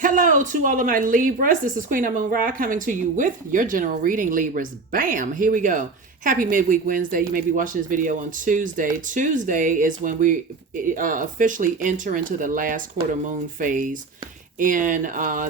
Hello to all of my Libras. This is Queen Amun Ra coming to you with your general reading, Libras. Bam! Here we go. Happy midweek Wednesday. You may be watching this video on Tuesday. Tuesday is when we officially enter into the last quarter moon phase in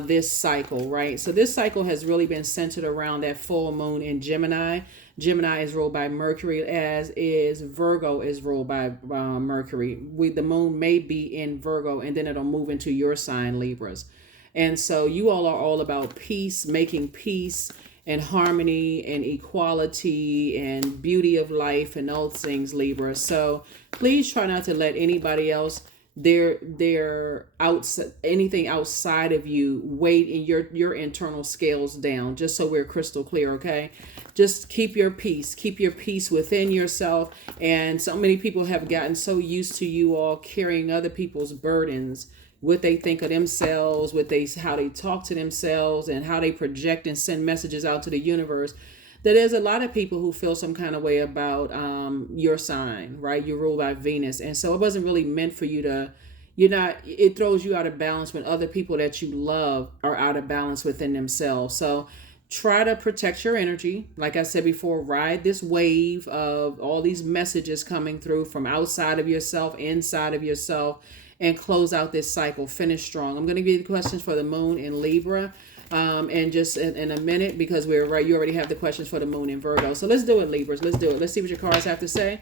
this cycle, right? So this cycle has really been centered around that full moon in Gemini. Gemini is ruled by Mercury, as is Virgo is ruled by Mercury. The moon may be in Virgo, and then it'll move into your sign, Libras. And so you all are all about peace, making peace and harmony and equality and beauty of life and those things, Libra. So please try not to let anybody else their outside anything outside of you weigh in your internal scales down, just so we're crystal clear. Okay, just keep your peace within yourself. And so many people have gotten so used to you all carrying other people's burdens, what they think of themselves, how they talk to themselves, and how they project and send messages out to the universe, that there's a lot of people who feel some kind of way about your sign, right? You're ruled by Venus. And so it wasn't really meant for you to, it throws you out of balance when other people that you love are out of balance within themselves. So try to protect your energy. Like I said before, ride this wave of all these messages coming through from outside of yourself, inside of yourself, and close out this cycle. Finish strong. I'm going to give you the questions for the moon in Libra. And just in a minute, because we're right, you already have the questions for the moon in Virgo. So let's do it, Libras. Let's do it. Let's see what your cards have to say.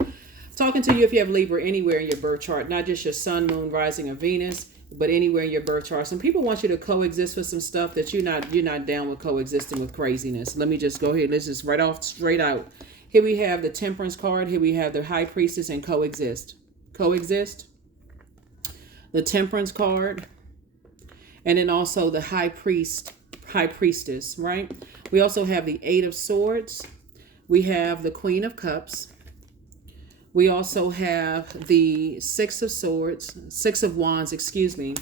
Talking to you if you have Libra anywhere in your birth chart, not just your sun, moon, rising, or Venus, but anywhere in your birth chart. Some people want you to coexist with some stuff that you're not down with coexisting with craziness. Let me just go ahead. Let's just right off straight out. Here we have the Temperance card. Here we have the High Priestess and coexist. Coexist. The Temperance card. And then also the High Priestess, right? We also have the Eight of Swords. We have the Queen of Cups. We also have the Six of Wands, excuse me.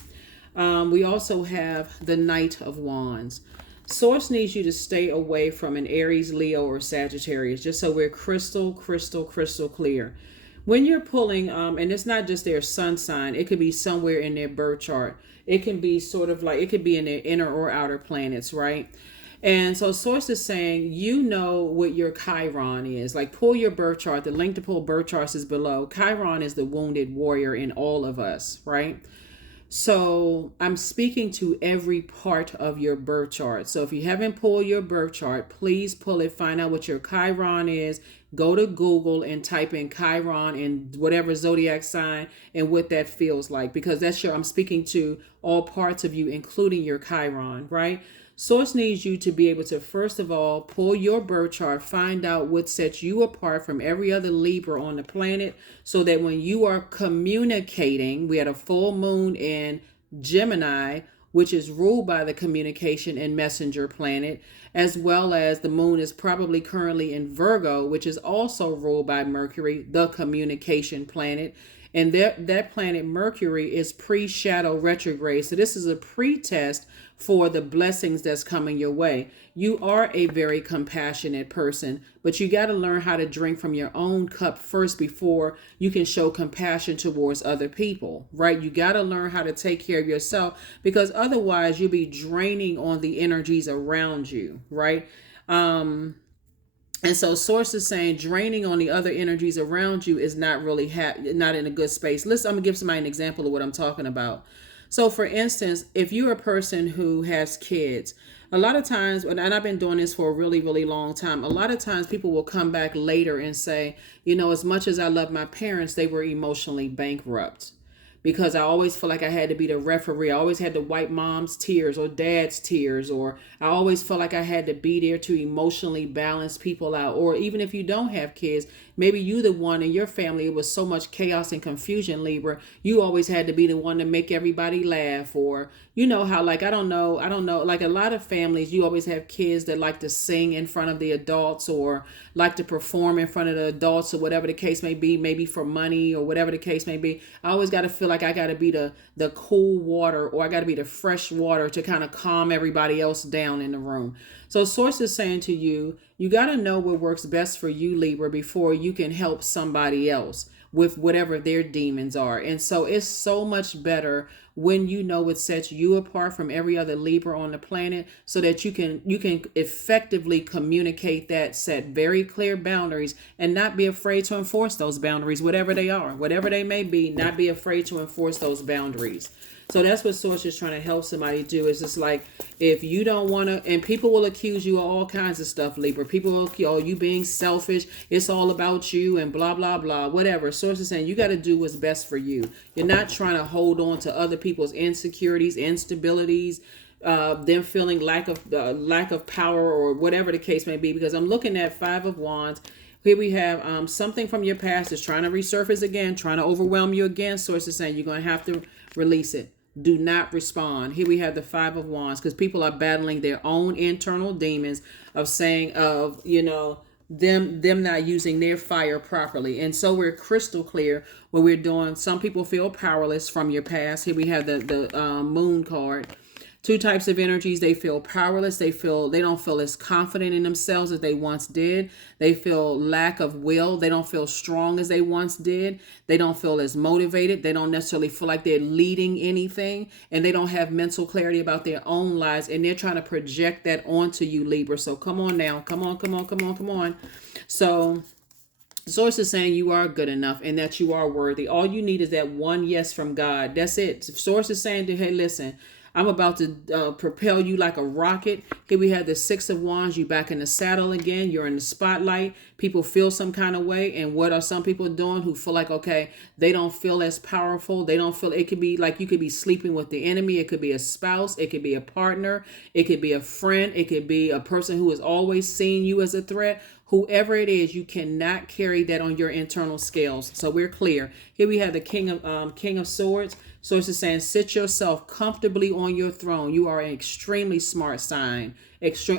We also have the Knight of Wands. Source needs you to stay away from an Aries, Leo, or Sagittarius, just so we're crystal clear. When you're pulling, and it's not just their sun sign, it could be somewhere in their birth chart. It can be sort of like, it could be in their inner or outer planets, right? And so source is saying, what your Chiron is. Like, pull your birth chart. The link to pull birth charts is below. Chiron is the wounded warrior in all of us, right? So I'm speaking to every part of your birth chart. So if you haven't pulled your birth chart, please pull it, find out what your Chiron is. Go to Google and type in Chiron and whatever zodiac sign and what that feels like, because I'm speaking to all parts of you, including your Chiron, right? Source needs you to be able to, first of all, pull your birth chart, find out what sets you apart from every other Libra on the planet, so that when you are communicating, we had a full moon in Gemini, which is ruled by the communication and messenger planet, as well as the moon is probably currently in Virgo, which is also ruled by Mercury, the communication planet. And that planet Mercury is pre-shadow retrograde. So this is a pre-test for the blessings that's coming your way. You are a very compassionate person, but you got to learn how to drink from your own cup first before you can show compassion towards other people, right? You got to learn how to take care of yourself, because otherwise you'll be draining on the energies around you, right? And so source is saying draining on the other energies around you is not really not in a good space. I'm going to give somebody an example of what I'm talking about. So for instance, if you're a person who has kids, a lot of times, and I've been doing this for a really long time, a lot of times people will come back later and say, as much as I love my parents, they were emotionally bankrupt. Because I always feel like I had to be the referee. I always had to wipe mom's tears or dad's tears, or I always felt like I had to be there to emotionally balance people out. Or even if you don't have kids, maybe you the one in your family, it was so much chaos and confusion, Libra, you always had to be the one to make everybody laugh. Or how, like, I don't know, like a lot of families, you always have kids that like to sing in front of the adults, or like to perform in front of the adults, or whatever the case may be, maybe for money or whatever the case may be. I always got to feel like I got to be the cool water, or I got to be the fresh water to kind of calm everybody else down in the room. So source is saying to you, you got to know what works best for you, Libra, before you can help somebody else. with whatever their demons are. And so it's so much better when you know it sets you apart from every other Libra on the planet, so that you can effectively communicate that, set very clear boundaries, and not be afraid to enforce those boundaries, whatever they are, whatever they may be. Not be afraid to enforce those boundaries. So that's what Source is trying to help somebody do. Is just like, if you don't want to, and people will accuse you of all kinds of stuff, Libra. People will accuse, oh, you being selfish. It's all about you and blah, blah, blah, whatever. Source is saying you got to do what's best for you. You're not trying to hold on to other people's insecurities, instabilities, them feeling lack of power, or whatever the case may be. Because I'm looking at Five of Wands. Here we have something from your past is trying to resurface again, trying to overwhelm you again. Source is saying you're going to have to release it. Do not respond. Here we have the Five of Wands, because people are battling their own internal demons of saying, them not using their fire properly. And so we're crystal clear what we're doing. Some people feel powerless from your past. Here we have the Moon card. Two types of energies. They feel powerless. They don't feel as confident in themselves as they once did. They feel lack of will. They don't feel strong as they once did. They don't feel as motivated. They don't necessarily feel like they're leading anything, and they don't have mental clarity about their own lives, and they're trying to project that onto you, Libra. So come on now. Come on. So Source is saying you are good enough and that you are worthy. All you need is that one yes from God. That's it. Source is saying to, hey, listen, I'm about to propel you like a rocket. Here we have the Six of Wands. You back in the saddle again. You're in the spotlight. People feel some kind of way. And what are some people doing who feel like, okay, they don't feel as powerful. They don't feel, it could be like you could be sleeping with the enemy. It could be a spouse. It could be a partner. It could be a friend. It could be a person who is always seeing you as a threat. Whoever it is, you cannot carry that on your internal scales. So we're clear. Here we have the King of Swords. Source is saying, sit yourself comfortably on your throne. You are an extremely smart sign.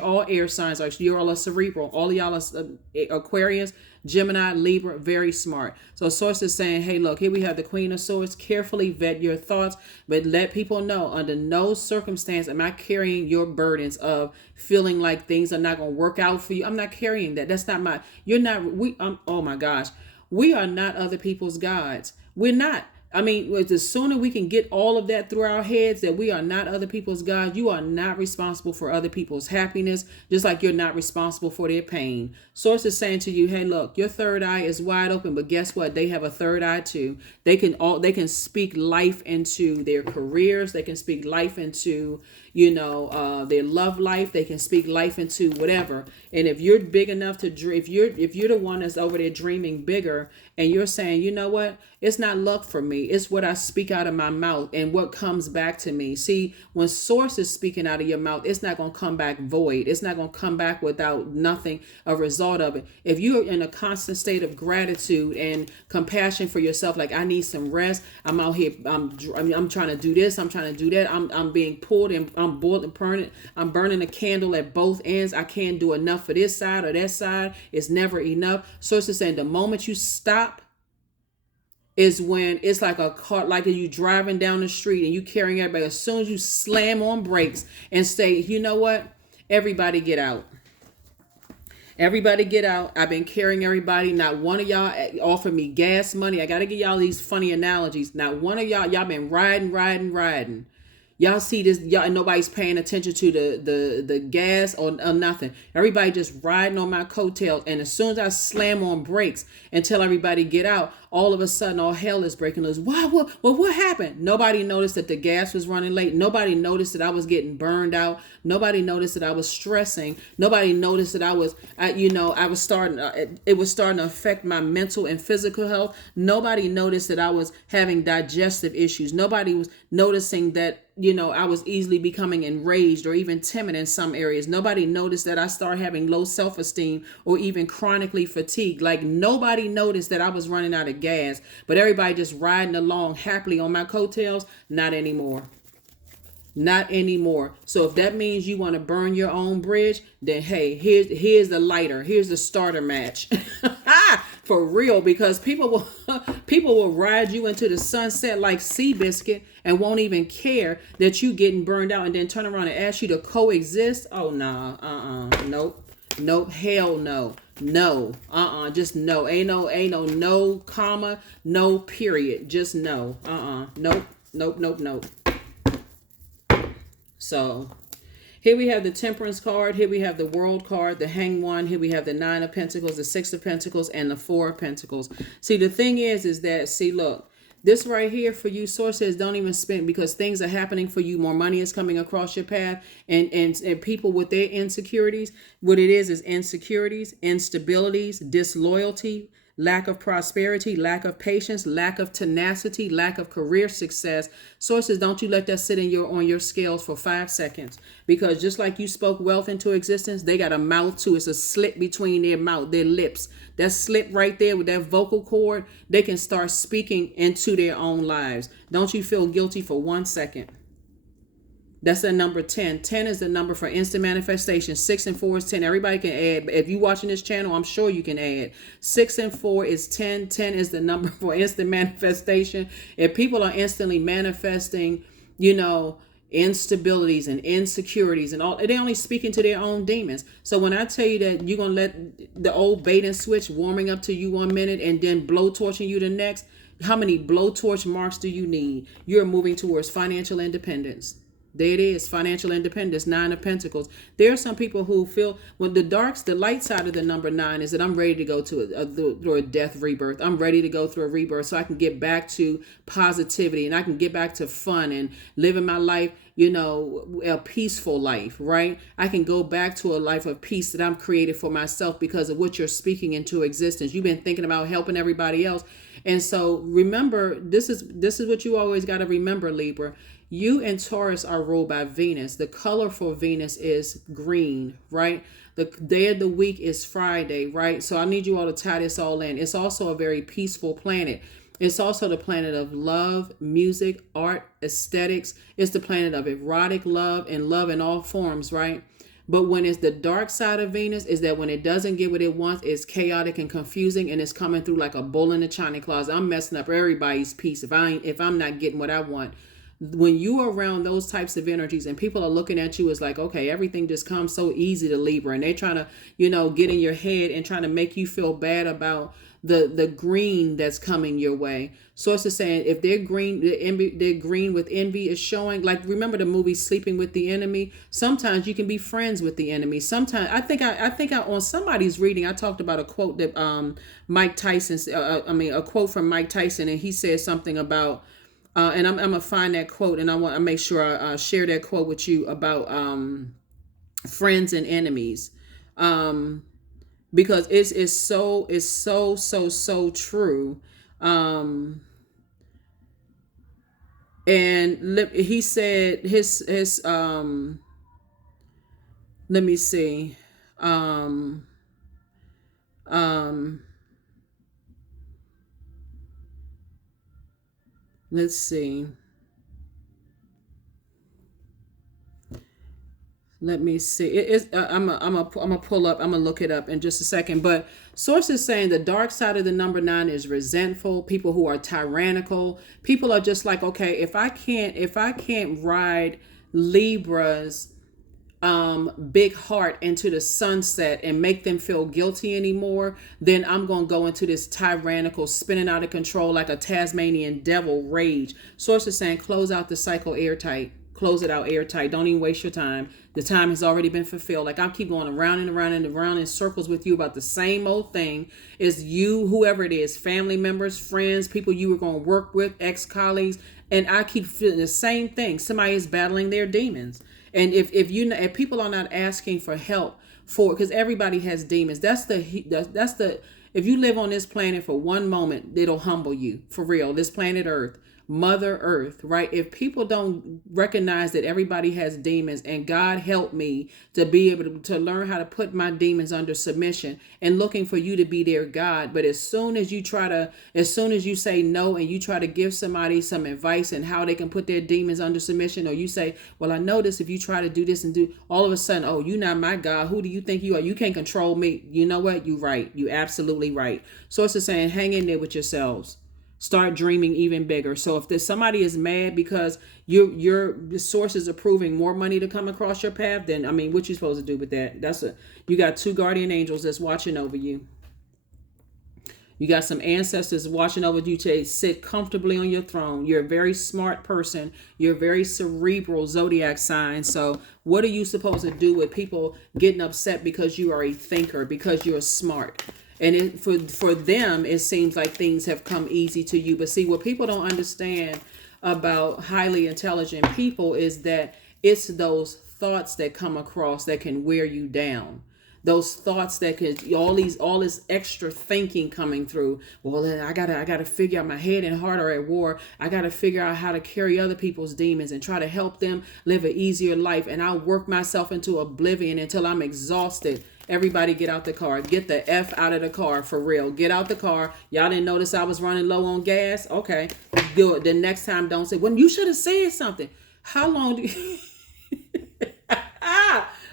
All air signs are. You're all a cerebral. All of y'all are Aquarius, Gemini, Libra, very smart. So Source is saying, hey, look, here we have the Queen of Swords. Carefully vet your thoughts, but let people know under no circumstance am I carrying your burdens of feeling like things are not going to work out for you. I'm not carrying that. That's not my, you're not, oh my gosh. We are not other people's gods. We're not. I mean, the sooner we can get all of that through our heads, that we are not other people's gods. You are not responsible for other people's happiness, just like you're not responsible for their pain. Source is saying to you, hey, look, your third eye is wide open, but guess what? They have a third eye too. They can speak life into their careers. They can speak life into, their love life. They can speak life into whatever. And if you're big enough to dream, if you're the one that's over there dreaming bigger, and you're saying, you know what? It's not luck for me. It's what I speak out of my mouth and what comes back to me. See, when Source is speaking out of your mouth, it's not going to come back void. It's not going to come back without nothing, a result of it. If you're in a constant state of gratitude and compassion for yourself, like I need some rest. I'm out here. I'm trying to do this. I'm trying to do that. I'm being pulled and I'm burning. I'm burning a candle at both ends. I can't do enough for this side or that side. It's never enough. Source is saying the moment you stop is when it's like a car, like you driving down the street and you carrying everybody. As soon as you slam on brakes and say, you know what? Everybody get out. Everybody get out. I've been carrying everybody. Not one of y'all offered me gas money. I got to give y'all these funny analogies. Not one of y'all been riding. Y'all see this, y'all, nobody's paying attention to the gas or nothing. Everybody just riding on my coattails. And as soon as I slam on brakes and tell everybody get out, all of a sudden all hell is breaking loose. What happened? Nobody noticed that the gas was running late. Nobody noticed that I was getting burned out. Nobody noticed that I was stressing. Nobody noticed that it was starting to affect my mental and physical health. Nobody noticed that I was having digestive issues. Nobody was noticing that I was easily becoming enraged or even timid in some areas. Nobody noticed that I started having low self-esteem or even chronically fatigued. Like nobody noticed that I was running out of gas, but everybody just riding along happily on my coattails. Not anymore. Not anymore. So if that means you want to burn your own bridge, then hey, here's the lighter. Here's the starter match. For real, because people will ride you into the sunset like Seabiscuit and won't even care that you getting burned out and then turn around and ask you to coexist. Oh, nah. Nope. Hell no. No. Just no. No comma, no period. Just no. Nope. Nope. Nope. Nope. So here we have the Temperance card. Here we have the World card, the Hanged One. Here we have the Nine of Pentacles, the Six of Pentacles, and the Four of Pentacles. See, the thing is that, see, look, this right here for you, Source says, don't even spend, because things are happening for you. More money is coming across your path, and people with their insecurities, what it is insecurities, instabilities, disloyalty, lack of prosperity, lack of patience, lack of tenacity, lack of career success. Sources, don't you let that sit in on your scales for 5 seconds, because just like you spoke wealth into existence, they got a mouth too. It's a slit between their lips. That slit right there with that vocal cord, they can start speaking into their own lives. Don't you feel guilty for 1 second. That's the number 10. 10 is the number for instant manifestation. 6 and 4 is 10. Everybody can add. If you're watching this channel, I'm sure you can add. 6 and 4 is 10. 10 is the number for instant manifestation. If people are instantly manifesting, instabilities and insecurities and all, they only speaking to their own demons. So when I tell you that you're going to let the old bait and switch warming up to you 1 minute and then blowtorching you the next, how many blowtorch marks do you need? You're moving towards financial independence. There it is, financial independence, 9 of Pentacles. There are some people who feel when the light side of the number 9 is that I'm ready to go through a death rebirth. I'm ready to go through a rebirth so I can get back to positivity and I can get back to fun and living my life, a peaceful life, right? I can go back to a life of peace that I'm created for myself because of what you're speaking into existence. You've been thinking about helping everybody else. And so remember, this is what you always got to remember, Libra. You and Taurus are ruled by Venus. The color for Venus is green, right? The day of the week is Friday, right? So I need you all to tie this all in. It's also a very peaceful planet. It's also the planet of love, music, art, aesthetics. It's the planet of erotic love and love in all forms, right? But when it's the dark side of Venus, is that when it doesn't get what it wants, it's chaotic and confusing, and it's coming through like a bull in a china closet. I'm messing up everybody's peace if I'm not getting what I want. When you are around those types of energies and people are looking at you as like, okay, everything just comes so easy to Libra, and they're trying to, get in your head and trying to make you feel bad about the green that's coming your way. Source is saying if they're green, they're green with envy is showing. Like, remember the movie Sleeping with the Enemy? Sometimes you can be friends with the enemy. Sometimes I think I on somebody's reading, I talked about a quote that Mike Tyson, a quote from Mike Tyson, and he said something about. And I'm gonna find that quote, and I want to make sure I share that quote with you about friends and enemies, because it's so true. And he said his let me see. Let's see. Let me see. I'm gonna pull up. I'm gonna look it up in just a second. But source is saying the dark side of the number 9 is resentful. People who are tyrannical. People are just like, okay, if I can't ride Libra's big heart into the sunset and make them feel guilty anymore, then I'm going to go into this tyrannical, spinning out of control like a Tasmanian devil rage. Source is saying close out the cycle airtight. Close it out airtight. Don't even waste your time. The time has already been fulfilled. Like, I keep going around and around and around in circles with you about the same old thing. Is you, whoever it is, family members, friends, people you were going to work with, ex-colleagues, and I keep feeling the same thing. Somebody is battling their demons. And if people are not asking for help because everybody has demons, that's the if you live on this planet for one moment, it'll humble you for real. This planet Earth, Mother Earth, right? If people don't recognize that everybody has demons, and God help me to be able to learn how to put my demons under submission and looking for you to be their God. But as soon as you say no and you try to give somebody some advice and how they can put their demons under submission, or you say, well, I know this, if you try to do this and do, all of a sudden, oh, you're not my God. Who do you think you are? You can't control me. You know what? You're right. You absolutely right. Source is saying, hang in there with yourselves. Start dreaming even bigger. So if there's somebody is mad because your source is approving more money to come across your path, then I mean, what you supposed to do with that? You got two guardian angels that's watching over you. You got some ancestors watching over you to sit comfortably on your throne. You're a very smart person. You're a very cerebral zodiac sign. So what are you supposed to do with people getting upset because you are a thinker, because you're smart? And for them, it seems like things have come easy to you. But see, what people don't understand about highly intelligent people is that it's those thoughts that come across that can wear you down. Those thoughts that could all this extra thinking coming through. Well, then I gotta figure out, my head and heart are at war. I gotta figure out how to carry other people's demons and try to help them live an easier life. And I'll work myself into oblivion until I'm exhausted. Everybody get out the car. Get the F out of the car, for real. Get out the car. Y'all didn't notice I was running low on gas? Okay. Do it. The next time, don't say, well, you should have said something. How long do you...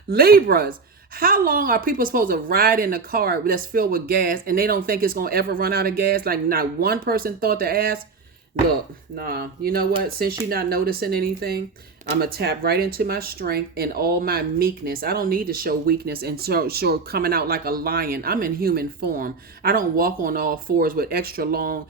Libras. How long are people supposed to ride in a car that's filled with gas and they don't think it's going to ever run out of gas? Like not one person thought to ask, look, nah, you know what? Since you're not noticing anything, I'm going to tap right into my strength and all my meekness. I don't need to show weakness and show coming out like a lion. I'm in human form. I don't walk on all fours with extra long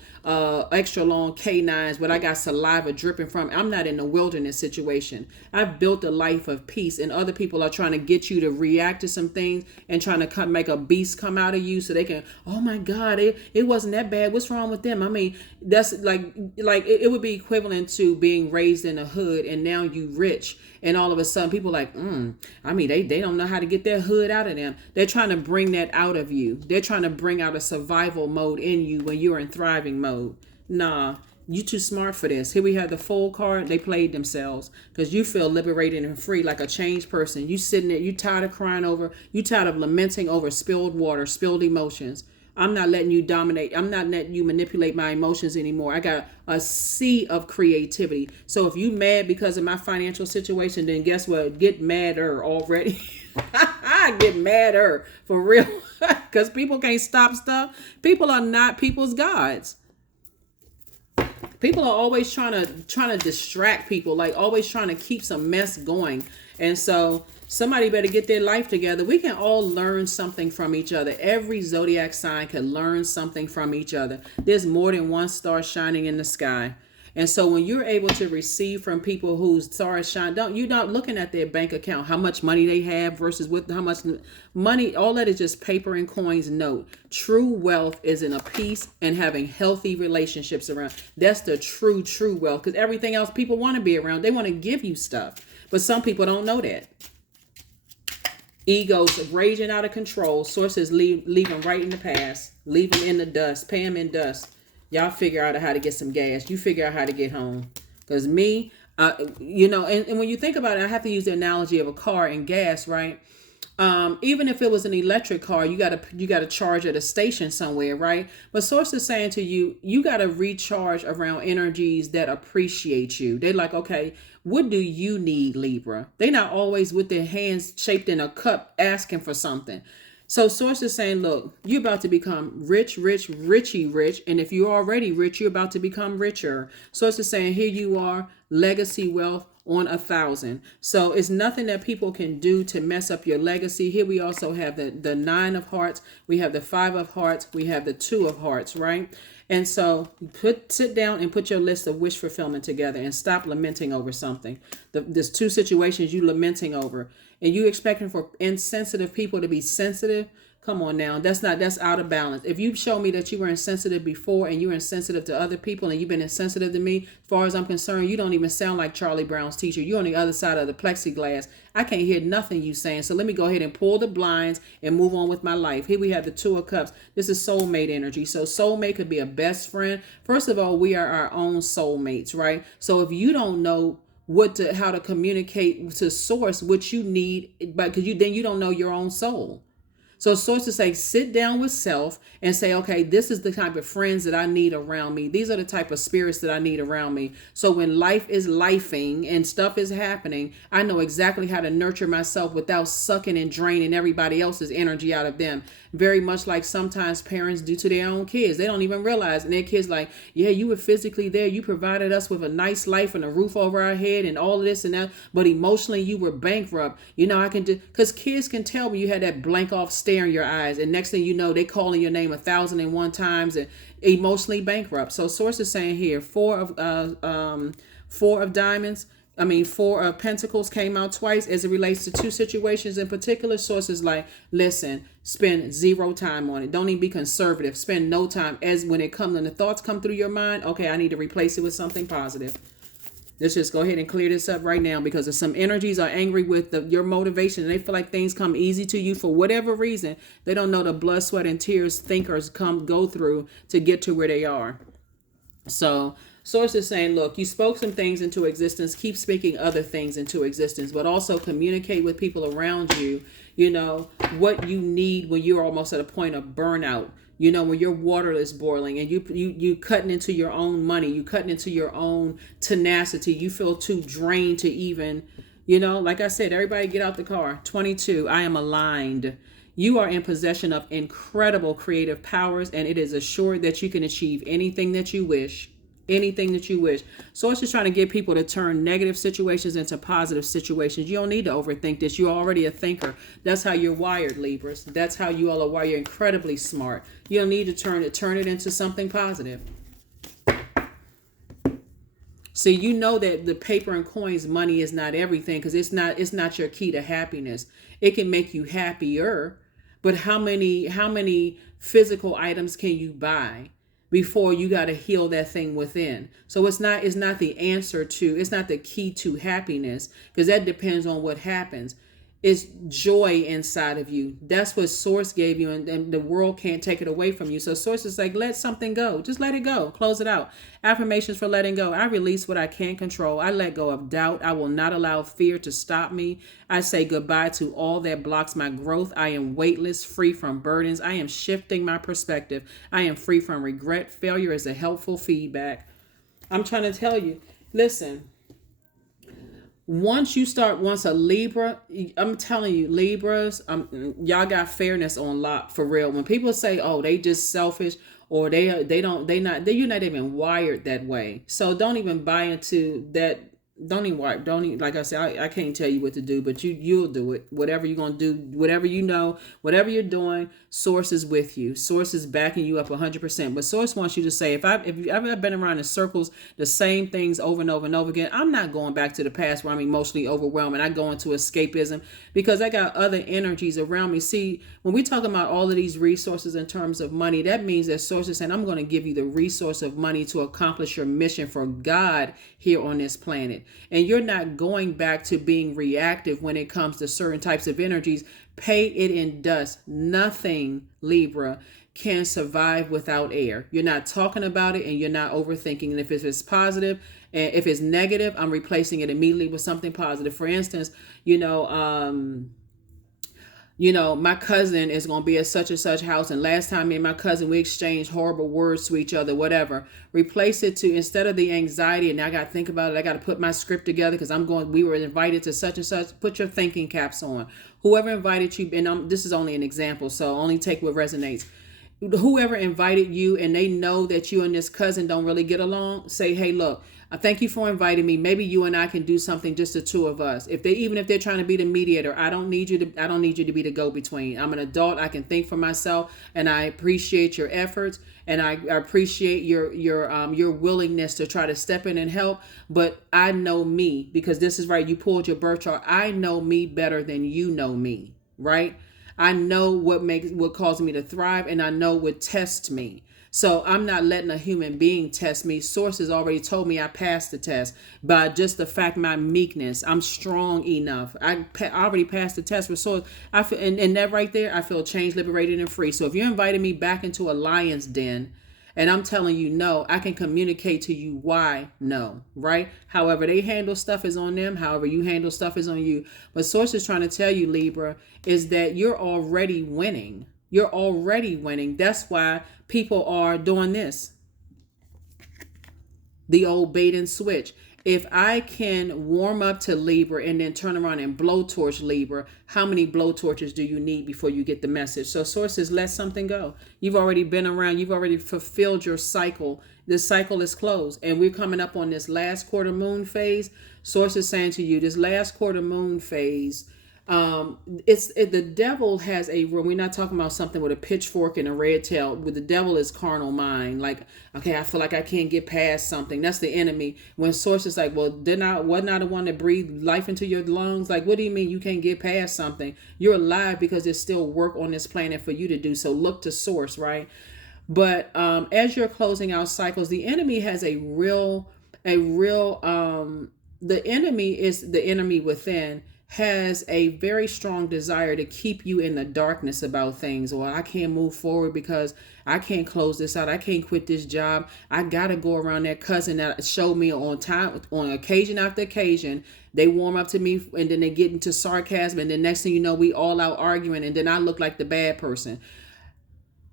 canines, but I got saliva dripping from. I'm not in a wilderness situation. I've built a life of peace, and other people are trying to get you to react to some things and trying to make a beast come out of you so they can, oh my God, it wasn't that bad. What's wrong with them? I mean, that's like it would be equivalent to being raised in a hood and now you rich, and all of a sudden people like, I mean, they don't know how to get their hood out of them. They're trying to bring that out of you. They're trying to bring out a survival mode in you when you're in thriving mode. Nah, you too smart for this. Here we have the Fool card. They played themselves because you feel liberated and free like a changed person. You sitting there, you tired of crying over, you tired of lamenting over spilled water, spilled emotions. I'm not letting you dominate. I'm not letting you manipulate my emotions anymore. I got a sea of creativity. So if you mad because of my financial situation, then guess what? Get madder already. Get madder for real. Because people can't stop stuff. People are not people's gods. People are always trying to distract people, like always trying to keep some mess going. And so somebody better get their life together. We can all learn something from each other. Every zodiac sign can learn something from each other. There's more than one star shining in the sky. And so when you're able to receive from people whose stars shine, you're not looking at their bank account, how much money they have versus how much money, all that is just paper and coins note. True wealth is in a peace and having healthy relationships around. That's the true wealth, because everything else people want to be around. They want to give you stuff. But some people don't know that. Egos raging out of control. Sources leave them right in the past. Leave them in the dust. Pay them in dust. Y'all figure out how to get some gas. You figure out how to get home. Because me, and when you think about it, I have to use the analogy of a car and gas, right? Even if it was an electric car, you gotta charge at a station somewhere, right? But source is saying to you, you gotta recharge around energies that appreciate you. They like, okay, what do you need, Libra? They not always with their hands shaped in a cup asking for something. So source is saying, look, you're about to become rich. And if you're already rich, you're about to become richer. Source is saying, here you are, legacy wealth on 1,000. So it's nothing that people can do to mess up your legacy. Here we also have the 9 of hearts. We have the 5 of hearts. We have the 2 of hearts, right? And so sit down and put your list of wish fulfillment together and stop lamenting over something. There's 2 situations you lamenting over. And you expecting for insensitive people to be sensitive? Come on now. That's out of balance. If you show me that you were insensitive before and you're insensitive to other people and you've been insensitive to me, as far as I'm concerned, you don't even sound like Charlie Brown's teacher. You're on the other side of the plexiglass. I can't hear nothing you saying. So let me go ahead and pull the blinds and move on with my life. Here we have the 2 of cups. This is soulmate energy. So soulmate could be a best friend. First of all, we are our own soulmates, right? So if you don't know how to communicate to source what you need, but because you don't know your own soul. So sources say, sit down with self and say, okay, this is the type of friends that I need around me. These are the type of spirits that I need around me. So when life is lifing and stuff is happening, I know exactly how to nurture myself without sucking and draining everybody else's energy out of them. Very much like sometimes parents do to their own kids. They don't even realize. And their kids like, yeah, you were physically there. You provided us with a nice life and a roof over our head and all of this and that. But emotionally, you were bankrupt. You know, I can do, because kids can tell when you had that blank off stare in your eyes. And next thing you know, they calling your name 1,001 times and emotionally bankrupt. So source is saying here, four of diamonds. Four of Pentacles came out twice as it relates to two situations in particular. Sources like, listen, spend zero time on it. Don't even be conservative. Spend no time. As when the thoughts come through your mind, okay, I need to replace it with something positive. Let's just go ahead and clear this up right now, because if some energies are angry with your motivation and they feel like things come easy to you for whatever reason, they don't know the blood, sweat, and tears thinkers go through to get to where they are. So source is saying, look, you spoke some things into existence. Keep speaking other things into existence, but also communicate with people around you, you know, what you need when you're almost at a point of burnout. You know, when your water is boiling and you cutting into your own money, you cutting into your own tenacity. You feel too drained to even, you know, like I said, everybody get out the car. 22, I am aligned. You are in possession of incredible creative powers, and it is assured that you can achieve anything that you wish. Anything that you wish. So it's just trying to get people to turn negative situations into positive situations. You don't need to overthink this. You're already a thinker. That's how you're wired, Libras. That's how you all are wired. You're incredibly smart. You don't need to turn it into something positive. See, you know that the paper and coins money is not everything, because it's not your key to happiness. It can make you happier, but how many physical items can you buy before you got to heal that thing within? So it's not the answer to, it's not the key to happiness, because that depends on what happens. It's joy inside of you. That's what source gave you, and the world can't take it away from you. So source is like, let something go. Just let it go. Close it out. Affirmations for letting go. I release what I can't control. I let go of doubt. I will not allow fear to stop me. I say goodbye to all that blocks my growth. I am weightless, free from burdens. I am shifting my perspective. I am free from regret. Failure is a helpful feedback. I'm trying to tell you, listen, once a Libra, I'm telling you, Libras, y'all got fairness on lock for real. When people say, oh, they just selfish, or you're not even wired that way. So don't even buy into that. Don't even, like I said, I can't tell you what to do, but you'll do it. Whatever you're going to do, whatever you know, whatever you're doing, source is with you. Source is backing you up 100%. But source wants you to say, if you've ever been around in circles, the same things over and over and over again, I'm not going back to the past where I'm emotionally overwhelmed and I go into escapism, because I got other energies around me. See, when we talk about all of these resources in terms of money, that means that source is saying, I'm going to give you the resource of money to accomplish your mission for God here on this planet. And you're not going back to being reactive when it comes to certain types of energies. Pay it in dust. Nothing, Libra, can survive without air. You're not talking about it and you're not overthinking. And if it's positive and if it's negative, I'm replacing it immediately with something positive. For instance, my cousin is going to be at such and such house, and last time me and my cousin, we exchanged horrible words to each other, whatever. Replace it to, instead of the anxiety, and I got to think about it, I got to put my script together because we were invited to such and such. Put your thinking caps on. Whoever invited you, and this is only an example, so only take what resonates. Whoever invited you and they know that you and this cousin don't really get along, say, hey, look, I thank you for inviting me. Maybe you and I can do something, just the two of us. Even if they're trying to be the mediator, I don't need you to be the go-between. I'm an adult. I can think for myself, and I appreciate your efforts, and I appreciate your willingness to try to step in and help. But I know me, because this is right. You pulled your birth chart. I know me better than you know me, right? I know what causes me to thrive, and I know what tests me. So I'm not letting a human being test me. Sources already told me I passed the test by just the fact my meekness. I'm strong enough. I already passed the test with source. I feel, and that right there, I feel changed, liberated, and free. So if you're inviting me back into a lion's den, and I'm telling you no, I can communicate to you why no, right? However they handle stuff is on them. However you handle stuff is on you. But Source is trying to tell you, Libra, is that you're already winning. You're already winning. That's why people are doing this. The old bait and switch. If I can warm up to Libra and then turn around and blowtorch Libra, how many blowtorches do you need before you get the message? So Source says, let something go. You've already been around. You've already fulfilled your cycle. This cycle is closed. And we're coming up on this last quarter moon phase. Source is saying to you, this last quarter moon phase, the devil has a room. We're not talking about something with a pitchfork and a red tail. With the devil is carnal mind. Like, okay, I feel like I can't get past something. That's the enemy. When Source is like, well, wasn't I the one that breathed life into your lungs? Like, what do you mean you can't get past something? You're alive because there's still work on this planet for you to do. So look to Source, right? But as you're closing out cycles, the enemy has the enemy is the enemy within, has a very strong desire to keep you in the darkness about things. Well, I can't move forward because I can't close this out. I can't quit this job. I got to go around that cousin that showed me on time, on occasion after occasion. They warm up to me and then they get into sarcasm. And then next thing you know, we all out arguing. And then I look like the bad person.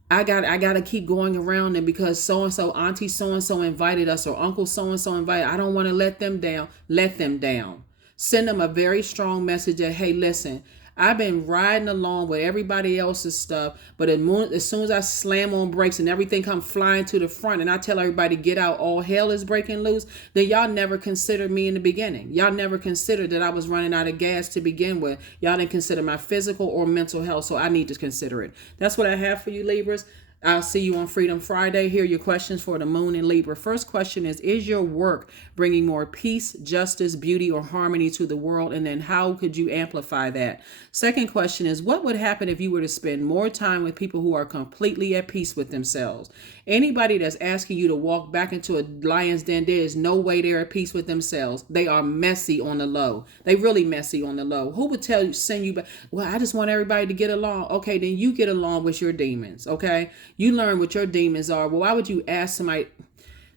I got to keep going around them because so-and-so, auntie so-and-so invited us, or uncle so-and-so invited. I don't want to let them down. Let them down. Send them a very strong message that, hey, listen, I've been riding along with everybody else's stuff, but as soon as I slam on brakes and everything come flying to the front and I tell everybody get out, all hell is breaking loose, then y'all never considered me in the beginning. Y'all never considered that I was running out of gas to begin with. Y'all didn't consider my physical or mental health, so I need to consider it. That's what I have for you, Libras. I'll see you on Freedom Friday. Here are your questions for the moon in Libra. First question is your work bringing more peace, justice, beauty, or harmony to the world? And then how could you amplify that? Second question is, what would happen if you were to spend more time with people who are completely at peace with themselves? Anybody that's asking you to walk back into a lion's den, there is no way they're at peace with themselves. They are messy on the low. They really messy on the low. Who would send you back? Well, I just want everybody to get along. Okay, then you get along with your demons, okay? You learn what your demons are. Well, why would you ask somebody?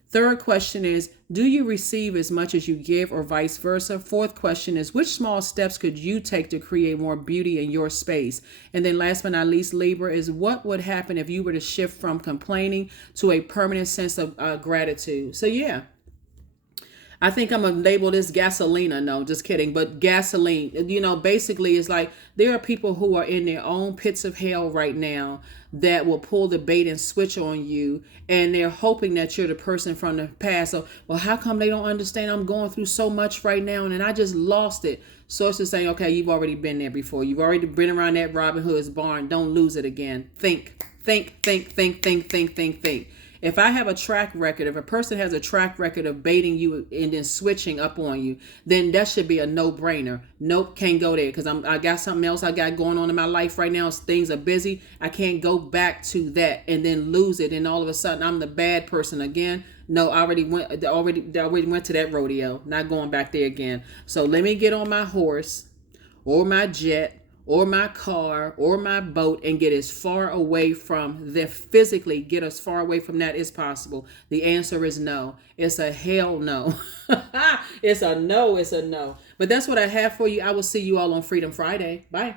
Third question is, do you receive as much as you give, or vice versa? Fourth question is, which small steps could you take to create more beauty in your space? And then last but not least, Libra, is what would happen if you were to shift from complaining to a permanent sense of gratitude? So yeah. I think I'm going to label this gasolina. No, just kidding. But gasoline, basically it's like there are people who are in their own pits of hell right now that will pull the bait and switch on you. And they're hoping that you're the person from the past. So, well, how come they don't understand? I'm going through so much right now and I just lost it. Source is saying, okay, you've already been there before. You've already been around that Robin Hood's barn. Don't lose it again. Think. If I have a track record, if a person has a track record of baiting you and then switching up on you, then that should be a no-brainer. Nope, can't go there because I got something else I got going on in my life right now. Things are busy. I can't go back to that and then lose it. And all of a sudden, I'm the bad person again. No, I already went to that rodeo. Not going back there again. So let me get on my horse or my jet or my car or my boat and get as far away from the physically get as far away from that as possible. The answer is no. It's a hell no. It's a no. But that's what I have for you. I will see you all on Freedom Friday. Bye.